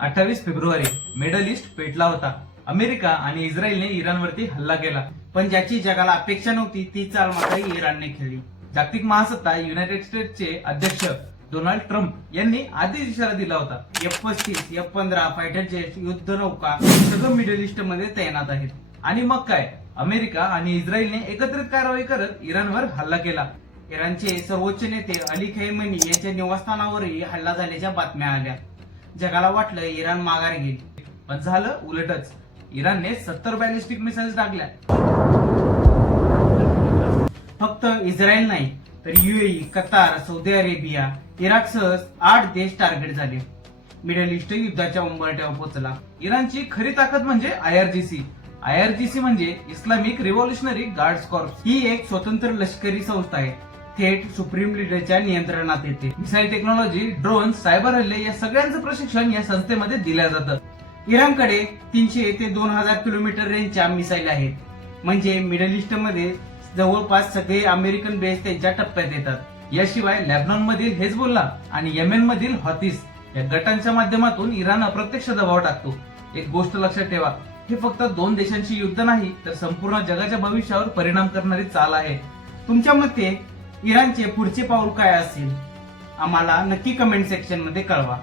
28 February middle east पेटला होता. America आणि इस्रायलने इराणवरती हल्ला केला. पण ज्याची जगाला अपेक्षा नव्हती ती चाल मात्र इराणने खेळली. जागतिक महासत्ता युनायटेड स्टेट्सचे अध्यक्ष डोनाल्ड ट्रम्प यांनी आधीच इशारा दिला होता. F-35, F-15 फायटर जेट, युद्ध नौका सगळं मिडल ईस्ट मध्ये तैनात आहेत. आणि मग काय, अमेरिका आणि इस्रायलने एकत्रित कारवाई करत इराणवर हल्ला केला. इराणचे सर्वोच्च नेते अली खैमनी यांच्या निवासस्थानावरही हल्ला झाल्याच्या बातम्या आल्या. जगाला वाटलं इराण माघार घेईल, पण झालं उलटच. इराणने 70 बॅलिस्टिक मिसाइल्स टाकल्या. फक्त इस्रायल नाही तर UAE, कतार, सौदी अरेबिया, इराकसह 8 देश टार्गेट झाले. मिडल ईस्ट युद्धाच्या उंबरठ्यावर पोहोचला. इराणची खरी ताकद म्हणजे IRGC म्हणजे इस्लामिक रिव्होल्युशनरी गार्ड्स कॉर्प्स. ही एक स्वतंत्र लष्करी संस्था आहे. थेट सुप्रीम लीडरच्या नियंत्रणात येते. मिसाईल टेक्नॉलॉजी, ड्रोन, सायबर हल्ले या सगळ्यांचं प्रशिक्षण या संस्थेमध्ये दिलं जातं. इराणकडे 300 ते 2000 किलोमीटर रेंजच्या मिसाईल आहेत. म्हणजे मिडल ईस्ट मध्ये जवळपास सगळे अमेरिकन बेस त्यांच्या टप्प्यात येतात. याशिवाय लेबनॉन मधील हेजबोल्ला आणि येमेन मधील हॉतीस या गटांच्या माध्यमातून इराण अप्रत्यक्ष दबाव टाकतो. एक गोष्ट लक्षात ठेवा, हे फक्त 2 देशांची युद्ध नाही तर संपूर्ण जगाच्या भविष्यावर परिणाम करणारी चाल आहे. तुमच्या मते इराणचे पुढचे पाऊल काय असेल? आम्हाला नक्की कमेंट सेक्शन मध्ये कळवा.